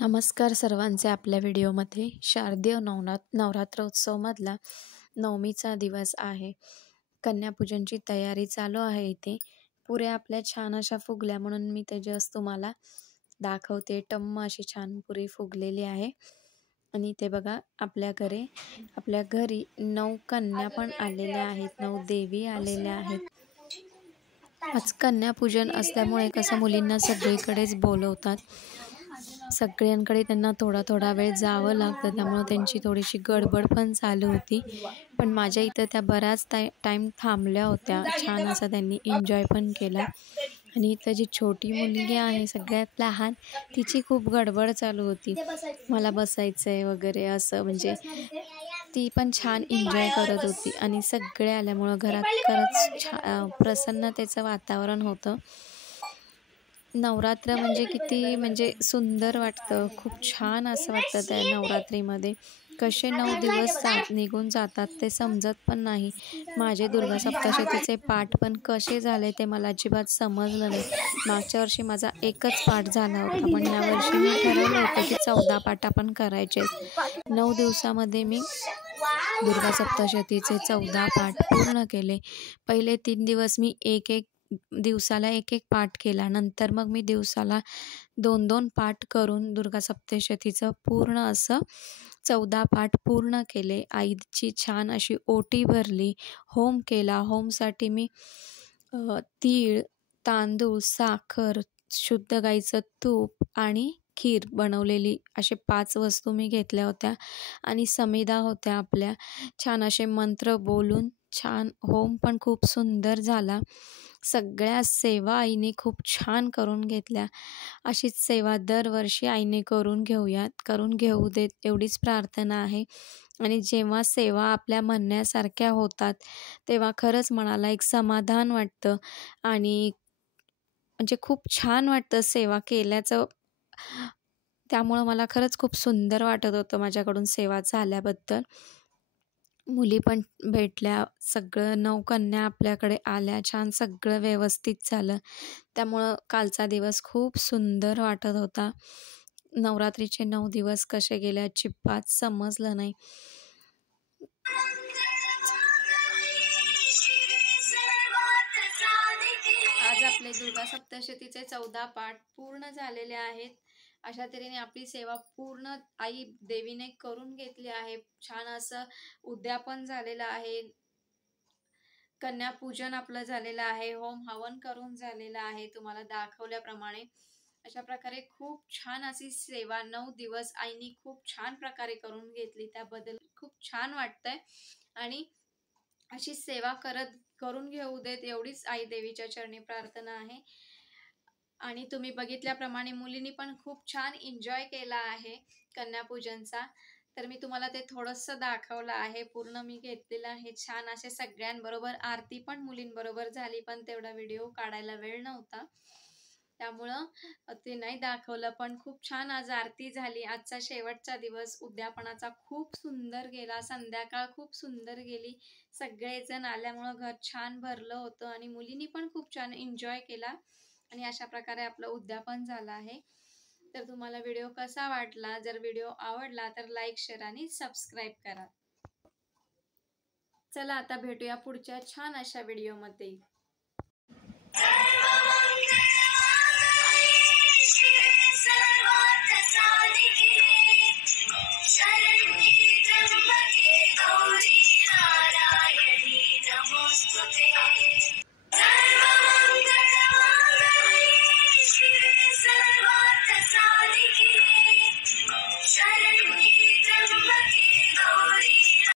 नमस्कार सर्वांचे आपल्या व्हिडिओमध्ये शारदीय नवरात्रोत्सवमधला नवमीचा दिवस आहे. कन्यापूजनची तयारी चालू आहे. इथे पुऱ्या आपल्या छान अशा फुगल्या म्हणून मी ते जस्ट तुम्हाला दाखवते. टम्म अशी छान पुरी फुगलेली आहे. आणि ते बघा आपल्या घरी 9 कन्या पण आलेल्या आहेत, 9 देवी आलेल्या आहेत. आज कन्यापूजन असल्यामुळे कसं मुलींना सगळीकडेच बोलवतात. सगळ्यांकडे त्यांना थोडा वेळ जावं लागतं, त्यामुळे त्यांची थोडीशी गडबड पण चालू होती. पण माझ्या इथं त्या बराच टाईम थांबल्या होत्या. छान असा त्यांनी एन्जॉय पण केला. आणि इथं जी छोटी मुलगी आहे सगळ्यात लहान, तिची खूप गडबड चालू होती. मला बसायचं आहे वगैरे असं, म्हणजे ती पण छान एन्जॉय करत होती. आणि सगळे आल्यामुळं घरात खरंच प्रसन्नतेचं वातावरण होतं. नवरात्र म्हणजे किती म्हणजे सुंदर वाटतं, खूप छान असं वाटतं त्या नवरात्रीमध्ये. कसे 9 दिवस निघून जातात ते समजत पण नाही. माझे दुर्गा सप्तशतीचे पाठ पण कसे झाले ते मला अजिबात समजलं नाही. मागच्या वर्षी माझा एकच पाठ झाला होता, पण यावर्षी मी ठरवलं होतं की 14 पाठ आपण करायचे. 9 दिवसामध्ये मी दुर्गा सप्तशतीचे 14 पाठ पूर्ण केले. पहिले 3 दिवस मी दिवसाला एक पाठ केला. नंतर मग मी दिवसाला 2-2 पाठ करून दुर्गा सप्तशतीचं पूर्ण असं 14 पाठ पूर्ण केले. आईची छान अशी ओटी भरली, होम केला. होमसाठी मी तीळ, तांदूळ, साखर, शुद्ध गाईचं तूप आणि खीर बनवलेली, असे 5 वस्तू मी घेतल्या होत्या. आणि समिधा होत्या आपल्या. छान असे मंत्र बोलून छान होम पण खूप सुंदर झाला. सगळ्या सेवा आईने खूप छान करून घेतल्या. अशीच सेवा दरवर्षी आईने करून घेऊ देत, एवढीच प्रार्थना आहे. आणि जेव्हा सेवा आपल्या म्हणण्यासारख्या होतात तेव्हा खरंच मनाला एक समाधान वाटतं. आणि म्हणजे खूप छान वाटतं सेवा केल्याचं. त्यामुळं मला खरंच खूप सुंदर वाटत होतं माझ्याकडून सेवा झाल्याबद्दल. मुली पण भेटल्या, सगळं 9 कन्या आपल्याकडे आल्या, छान सगळं व्यवस्थित झालं. त्यामुळं कालचा दिवस खूप सुंदर वाटत होता. नवरात्रीचे 9 दिवस कसे गेले अजिबात समजलं नाही. आज आपले दुर्गा सप्तशतीचे 14 पाठ पूर्ण झालेले आहेत. अशा तऱ्हेने आपली सेवा पूर्ण आई देवीने करून घेतली आहे. छान असं उद्यापन झालेलं आहे. कन्यापूजन आपलं झालेलं आहे. होम हवन करून झालेलं आहे. तुम्हाला दाखवल्याप्रमाणे अशा प्रकारे खूप छान अशी सेवा 9 दिवस आईनी खूप छान प्रकारे करून घेतली. त्याबद्दल खूप छान वाटतंय. आणि अशी सेवा करून घेऊ देत, एवढीच आई देवीच्या चरणी प्रार्थना आहे. आणि तुम्ही बघितल्याप्रमाणे मुलींनी पण खूप छान एन्जॉय केला आहे कन्यापूजनचा. तर मी तुम्हाला ते थोडंसं दाखवलं आहे. पूर्ण मी घेतलेलं आहे. छान असे सगळ्यांबरोबर आरती पण मुलींबरोबर झाली, पण तेवढा व्हिडिओ काढायला वेळ नव्हता, त्यामुळं ते नाही दाखवलं. पण खूप छान आज आरती झाली. आजचा शेवटचा दिवस उद्यापनाचा खूप सुंदर गेला. संध्याकाळ खूप सुंदर गेली. सगळेजण आल्यामुळं घर छान भरलं होतं आणि मुलींनी पण खूप छान एन्जॉय केला. आणि अशा प्रकारे आपलं उद्यापन झालं आहे. तर तुम्हाला व्हिडिओ कसा वाटला? जर व्हिडिओ आवडला तर लाईक, शेअर आणि सबस्क्राईब करा. चला आता भेटूया पुढच्या छान अशा व्हिडिओमध्ये.